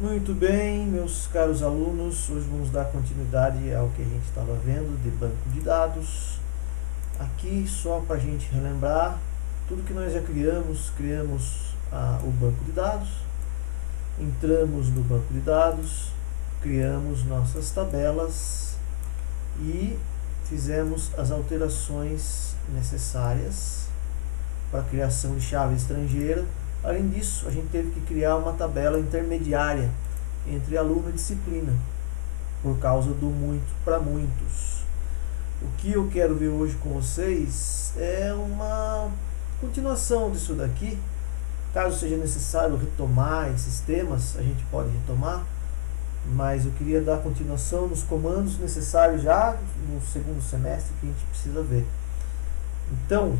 Muito bem, meus caros alunos, hoje vamos dar continuidade ao que a gente estava vendo de banco de dados. Aqui, só para a gente relembrar, tudo que nós já criamos o banco de dados, entramos no banco de dados, criamos nossas tabelas e fizemos as alterações necessárias para a criação de chave estrangeira. Além disso, a gente teve que criar uma tabela intermediária entre aluno e disciplina, por causa do muito para muitos. O que eu quero ver hoje com vocês é uma continuação disso daqui. Caso seja necessário retomar esses temas, a gente pode retomar, mas eu queria dar continuação nos comandos necessários já no segundo semestre que a gente precisa ver. Então,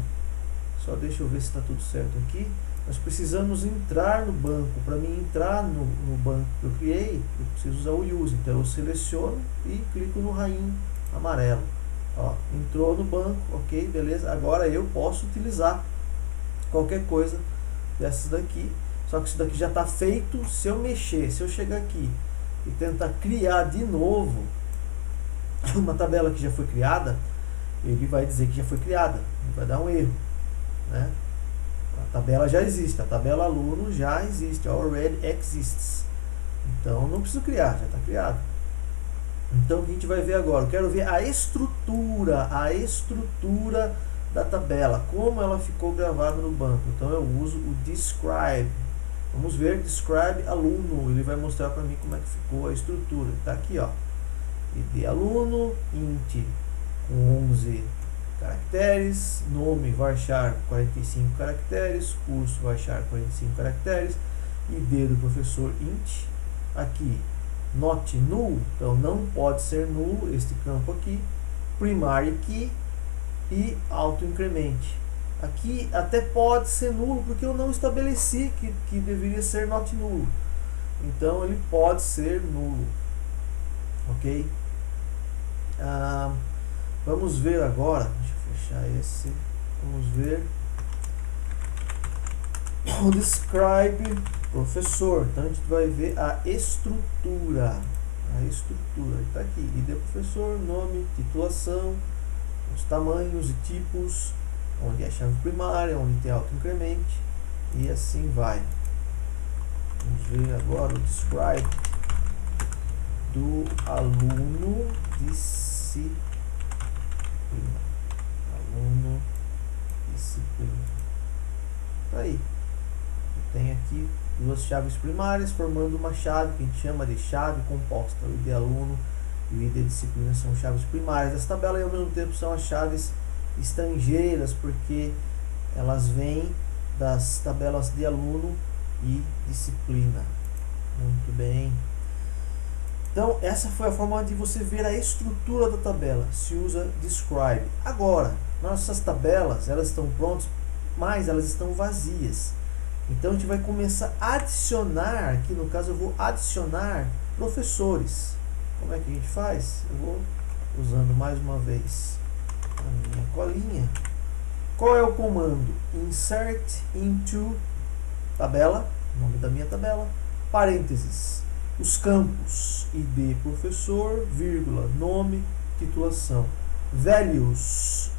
só deixa eu ver se está tudo certo aqui. Nós precisamos entrar no banco. Para mim entrar no banco que eu criei, eu preciso usar o use. Então eu seleciono e clico no rainho amarelo. Ó, entrou no banco, ok, beleza. Agora eu posso utilizar qualquer coisa dessas daqui. Só que isso daqui já está feito. Se eu mexer, se eu chegar aqui e tentar criar de novo uma tabela que já foi criada, ele vai dizer que já foi criada. Ele vai dar um erro, né? A tabela já existe, a tabela aluno já existe, already exists. Então não preciso criar, já está criado. Então o que a gente vai ver agora? Eu quero ver a estrutura da tabela, como ela ficou gravada no banco. Então eu uso o describe. Vamos ver describe aluno, ele vai mostrar para mim como é que ficou a estrutura. Está aqui, ó. ID aluno, int com 11 caracteres, nome varchar 45 caracteres, curso varchar 45 caracteres, ID do professor int, aqui not null, então não pode ser nulo este campo aqui, primary key e auto incremente. Aqui até pode ser nulo porque eu não estabeleci que deveria ser not nulo, então ele pode ser nulo, ok? Vamos ver agora, deixa eu fechar esse, vamos ver o describe professor. Então a gente vai ver a estrutura, está aqui, ID professor, nome, titulação, os tamanhos e tipos, onde é a chave primária, onde tem auto-incremente e assim vai. Vamos ver agora o describe do aluno disciplina. Aluno disciplina. Tá aí. Tem aqui duas chaves primárias formando uma chave que a gente chama de chave composta. O ID aluno e o ID disciplina são chaves primárias. Essa tabela e ao mesmo tempo são as chaves estrangeiras, porque elas vêm das tabelas de aluno e disciplina. Muito bem. Então, essa foi a forma de você ver a estrutura da tabela. Se usa describe. Agora, nossas tabelas, elas estão prontas, mas elas estão vazias. Então, a gente vai começar a adicionar, aqui no caso eu vou adicionar professores. Como é que a gente faz? Eu vou usando mais uma vez a minha colinha. Qual é o comando? Insert into tabela, nome da minha tabela, parênteses. Os campos ID professor, vírgula, nome, titulação. Values.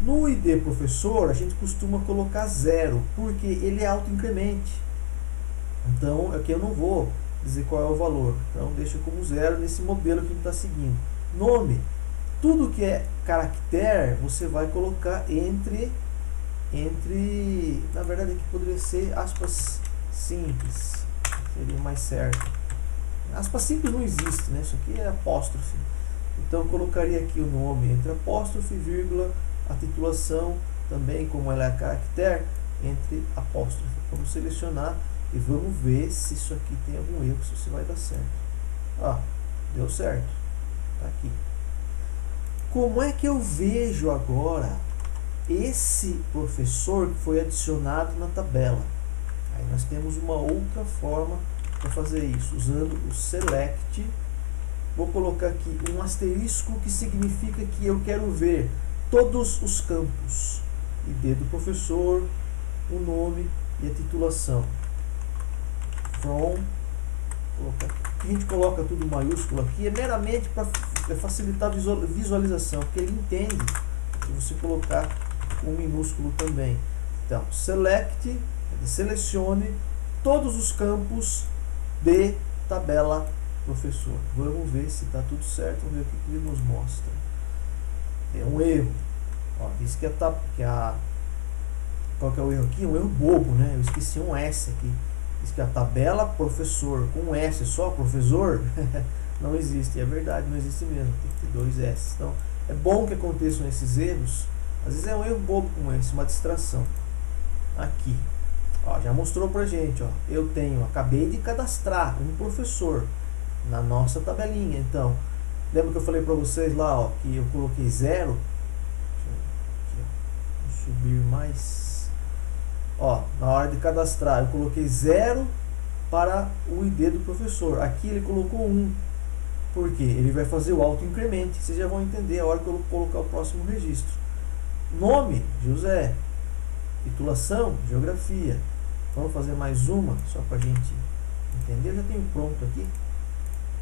No ID professor, a gente costuma colocar 0, porque ele é auto-incremente. Então, aqui eu não vou dizer qual é o valor. Então, deixa como 0 nesse modelo que a gente está seguindo. Nome. Tudo que é caractere, você vai colocar entre, na verdade aqui poderia ser aspas simples. Seria mais certo. Aspas simples não existe, né? Isso aqui é apóstrofe. Então eu colocaria aqui o nome entre apóstrofe, vírgula, a titulação também, como ela é caractere, entre apóstrofe. Vamos selecionar e vamos ver se isso aqui tem algum erro, se isso vai dar certo. Ó, deu certo. Tá aqui. Como é que eu vejo agora esse professor que foi adicionado na tabela? Aí nós temos uma outra forma para fazer isso, usando o select. Vou colocar aqui um asterisco que significa que eu quero ver todos os campos. ID do professor, o nome e a titulação. From colocar aqui. A gente coloca tudo maiúsculo aqui é meramente para facilitar a visualização, porque ele entende se você colocar um minúsculo também. Então, select, selecione todos os campos de tabela professor. Vamos ver se está tudo certo, vamos ver o que ele nos mostra. É um erro. Ó, diz que qual que é o erro aqui? Um erro bobo, né? Eu esqueci um S aqui. Diz que a tabela professor com um S só, professor, não existe. É verdade, não existe mesmo. Tem que ter dois S. Então, é bom que aconteçam esses erros. Às vezes é um erro bobo com esse, uma distração. Aqui. Ó, já mostrou pra gente, ó. Eu acabei de cadastrar um professor na nossa tabelinha. Então, lembra que eu falei pra vocês lá, ó, que eu coloquei 0? Vou subir mais. Ó, na hora de cadastrar, eu coloquei 0 para o ID do professor. Aqui ele colocou 1. Por quê? Ele vai fazer o auto-incremente. Vocês já vão entender a hora que eu colocar o próximo registro. Nome, José. Titulação, geografia. Vamos fazer mais uma, só para a gente entender. Eu já tenho pronto aqui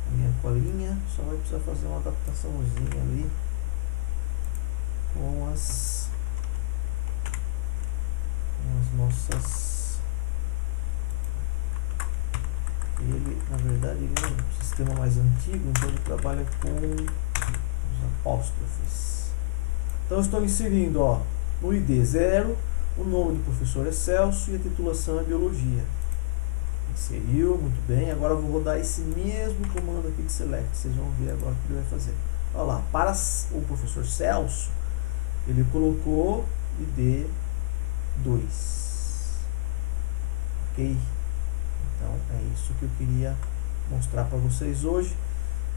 a minha colinha. Só vai precisar fazer uma adaptaçãozinha ali com as nossas. Ele, na verdade, ele é um sistema mais antigo, então ele trabalha com os apóstrofes. Então eu estou inserindo, ó, no ID 0, o nome do professor é Celso e a titulação é Biologia. Inseriu, muito bem. Agora eu vou rodar esse mesmo comando aqui de select. Vocês vão ver agora o que ele vai fazer. Olha lá, para o professor Celso, ele colocou ID 2. Ok? Então é isso que eu queria mostrar para vocês hoje.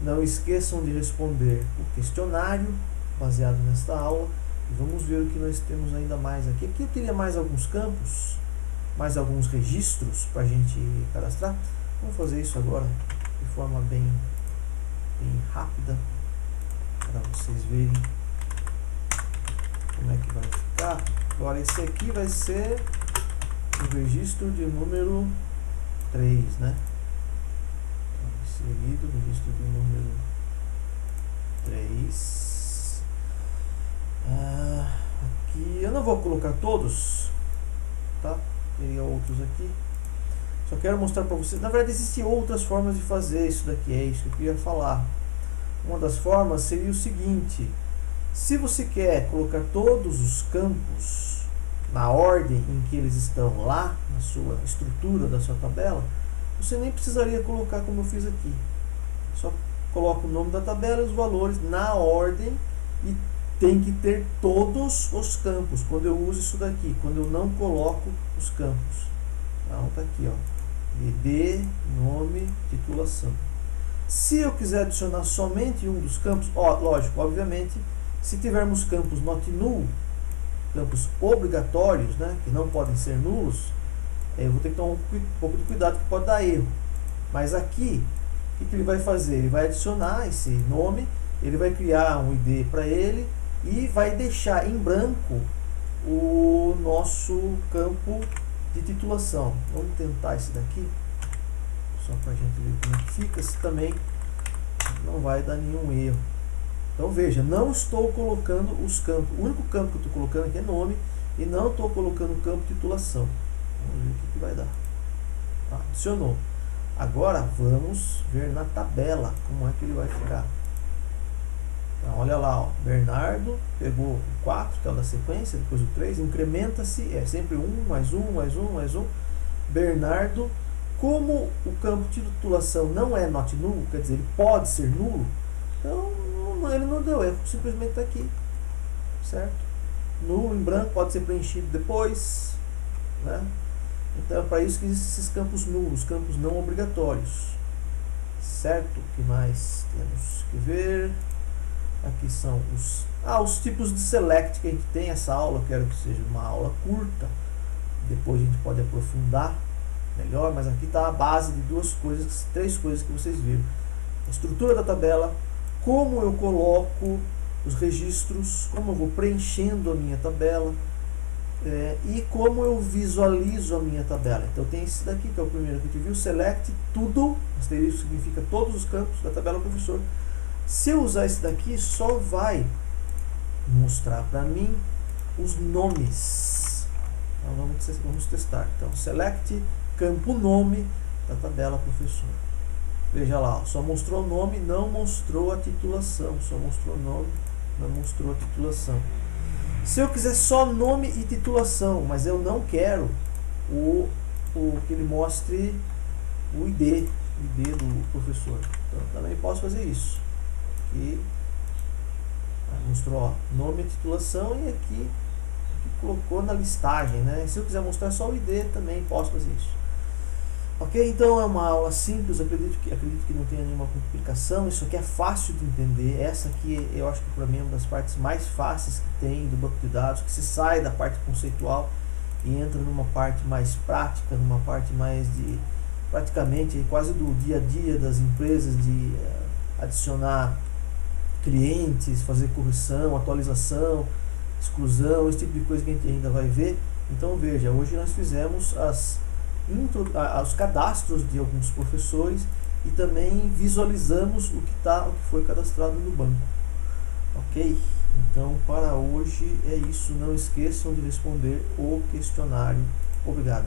Não esqueçam de responder o questionário baseado nesta aula. E vamos ver o que nós temos ainda mais aqui. Aqui eu teria mais alguns campos, mais alguns registros para a gente cadastrar. Vamos fazer isso agora de forma bem rápida, para vocês verem como é que vai ficar. Agora esse aqui vai ser o registro de número 3, né? Então, inserido o registro de número 3. Aqui eu não vou colocar todos, tá? Teria outros aqui. Só quero mostrar para vocês. Na verdade, existem outras formas de fazer isso daqui. É isso que eu queria falar. Uma das formas seria o seguinte: se você quer colocar todos os campos na ordem em que eles estão lá na sua estrutura da sua tabela, você nem precisaria colocar como eu fiz aqui. Só coloca o nome da tabela e os valores na ordem e tem que ter todos os campos quando eu uso isso daqui, quando eu não coloco os campos. Então tá aqui, ó, ID, nome, titulação. Se eu quiser adicionar somente um dos campos, ó, lógico, obviamente, se tivermos campos not null, campos obrigatórios, né, que não podem ser nulos, eu vou ter que tomar um pouco de cuidado que pode dar erro. Mas aqui, o que ele vai fazer? Ele vai adicionar esse nome, ele vai criar um ID para ele e vai deixar em branco o nosso campo de titulação. Vamos tentar esse daqui, só para a gente ver como é que fica, se também não vai dar nenhum erro. Então veja, não estou colocando os campos, o único campo que eu estou colocando aqui é nome e não estou colocando o campo de titulação. Vamos ver o que vai dar. Adicionou. Agora vamos ver na tabela como é que ele vai ficar. Então, olha lá, ó, Bernardo pegou o 4, que é o da sequência, depois o 3, incrementa-se, é sempre 1, mais 1, mais 1, mais 1. Bernardo, como o campo de titulação não é not null, quer dizer, ele pode ser nulo, então ele não deu erro, simplesmente está aqui, certo? Nulo em branco pode ser preenchido depois, né? Então é para isso que existem esses campos nulos, campos não obrigatórios, certo? O que mais temos que ver? Aqui são os tipos de select que a gente tem. Essa aula eu quero que seja uma aula curta, depois a gente pode aprofundar melhor, mas aqui está a base de três coisas que vocês viram: a estrutura da tabela, como eu coloco os registros, como eu vou preenchendo a minha tabela, E como eu visualizo a minha tabela. Então tem esse daqui, que é o primeiro que a gente viu, select tudo, asterisco significa todos os campos da tabela professor. Se eu usar esse daqui, só vai mostrar para mim os nomes. Então vamos testar. Então, select campo nome da tabela professor. Veja lá, ó, só mostrou o nome, não mostrou a titulação. Só mostrou o nome, não mostrou a titulação. Se eu quiser só nome e titulação, mas eu não quero que ele mostre o ID do professor. Então, também posso fazer isso. Aqui mostrou, ó, nome e titulação, e aqui colocou na listagem, né? Se eu quiser mostrar só o ID, também posso fazer isso. Ok? Então é uma aula simples, acredito que não tenha nenhuma complicação. Isso aqui é fácil de entender. Essa aqui eu acho que para mim é uma das partes mais fáceis que tem do banco de dados, que se sai da parte conceitual e entra numa parte mais prática, numa parte mais de praticamente quase do dia a dia das empresas, de adicionar clientes, fazer correção, atualização, exclusão, esse tipo de coisa que a gente ainda vai ver. Então veja, hoje nós fizemos os cadastros de alguns professores e também visualizamos o que foi cadastrado no banco. Ok? Então para hoje é isso. Não esqueçam de responder o questionário. Obrigado.